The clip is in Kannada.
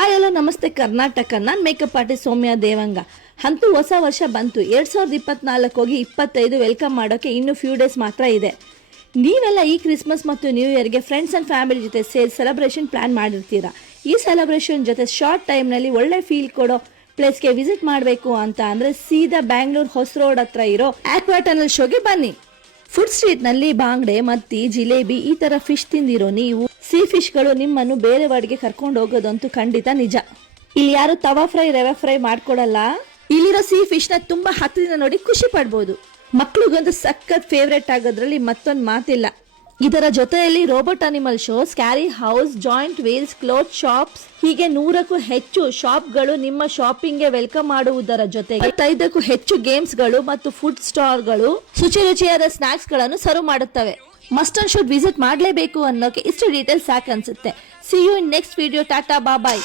ಎಲ್ಲ ನಮಸ್ತೆ ಕರ್ನಾಟಕ. ನಾನು ಮೇಕಪ್ ಆರ್ಟಿಸ್ಟ್ ಸೌಮ್ಯ ದೇವಂಗ. ಅಂತೂ ಹೊಸ ವರ್ಷ ಬಂತು. 2024 ಹೋಗಿ 25 ವೆಲ್ಕಮ್ ಮಾಡೋಕೆ ಇನ್ನು ಫ್ಯೂ ಡೇಸ್ ಮಾತ್ರ ಇದೆ. ನೀವೆಲ್ಲ ಈ ಕ್ರಿಸ್ಮಸ್ ಮತ್ತು ನ್ಯೂ ಇಯರ್ಗೆ ಫ್ರೆಂಡ್ಸ್ ಆ್ಯಂಡ್ ಫ್ಯಾಮಿಲಿ ಜೊತೆ ಸೇರಿ ಸೆಲೆಬ್ರೇಷನ್ ಪ್ಲಾನ್ ಮಾಡಿರ್ತೀರಾ. ಈ ಸೆಲೆಬ್ರೇಷನ್ ಜೊತೆ ಶಾರ್ಟ್ ಟೈಮ್ನಲ್ಲಿ ಒಳ್ಳೆ ಫೀಲ್ ಕೊಡೋ ಪ್ಲೇಸ್ಗೆ ವಿಸಿಟ್ ಮಾಡಬೇಕು ಅಂತ ಅಂದರೆ ಸೀದಾ ಬ್ಯಾಂಗ್ಳೂರ್ ಹೊಸ ರೋಡ್ ಹತ್ರ ಇರೋ ಆಕ್ವಾ ಟನಲ್ ಶೋಗೆ ಬನ್ನಿ. ಫುಡ್ ಸ್ಟ್ರೀಟ್ ನಲ್ಲಿ ಬಾಂಗ್ಡೆ, ಮತ್ತಿ, ಜಿಲೇಬಿ ಈ ತರ ಫಿಶ್ ತಿಂದಿರೋ ನೀವು ಸೀ ಫಿಶ್ಗಳು ನಿಮ್ಮನ್ನು ಬೇರೆ ವಾಡಿಗೆ ಕರ್ಕೊಂಡು ಹೋಗೋದಂತೂ ಖಂಡಿತ ನಿಜ. ಇಲ್ಲಿ ಯಾರು ತವಾ ಫ್ರೈ, ರವೆ ಫ್ರೈ ಮಾಡ್ಕೊಡಲ್ಲ. ಇಲ್ಲಿರೋ ಸೀ ಫಿಶ್ ನ ತುಂಬಾ ಹತ್ತಿರ ನೋಡಿ ಖುಷಿ ಪಡ್ಬೋದು. ಮಕ್ಳಿಗೊಂದು ಸಖತ್ ಫೇವ್ರೆಟ್ ಆಗೋದ್ರಲ್ಲಿ ಮತ್ತೊಂದು ಮಾತಿಲ್ಲ. ಇದರ ಜೊತೆಯಲ್ಲಿ robot animal show, scary house, joint wheels, cloth shops ಹೀಗೆ 100ಕ್ಕೂ ಹೆಚ್ಚು ಶಾಪ್ಗಳು ನಿಮ್ಮ ಶಾಪಿಂಗ್ಗೆ ವೆಲ್ಕಮ್ ಮಾಡುವುದರ ಜೊತೆಗೆ 5ಕ್ಕೂ ಹೆಚ್ಚು ಗೇಮ್ಸ್ಗಳು ಮತ್ತು ಫುಡ್ ಸ್ಟಾಲ್ಗಳು ಶುಚಿ ರುಚಿಯಾದ ಸ್ನಾಕ್ಸ್ ಗಳನ್ನು ಸರ್ವ್ ಮಾಡುತ್ತವೆ. ಮಸ್ಟ್ ಅಂಡ್ ಶುಡ್ ವಿಸಿಟ್ ಮಾಡಲೇಬೇಕು ಅನ್ನೋಕೆ ಇಷ್ಟು ಡೀಟೇಲ್ಸ್ ಸಾಕು ಅನ್ಸುತ್ತೆ. See you in next video. Tata, bye.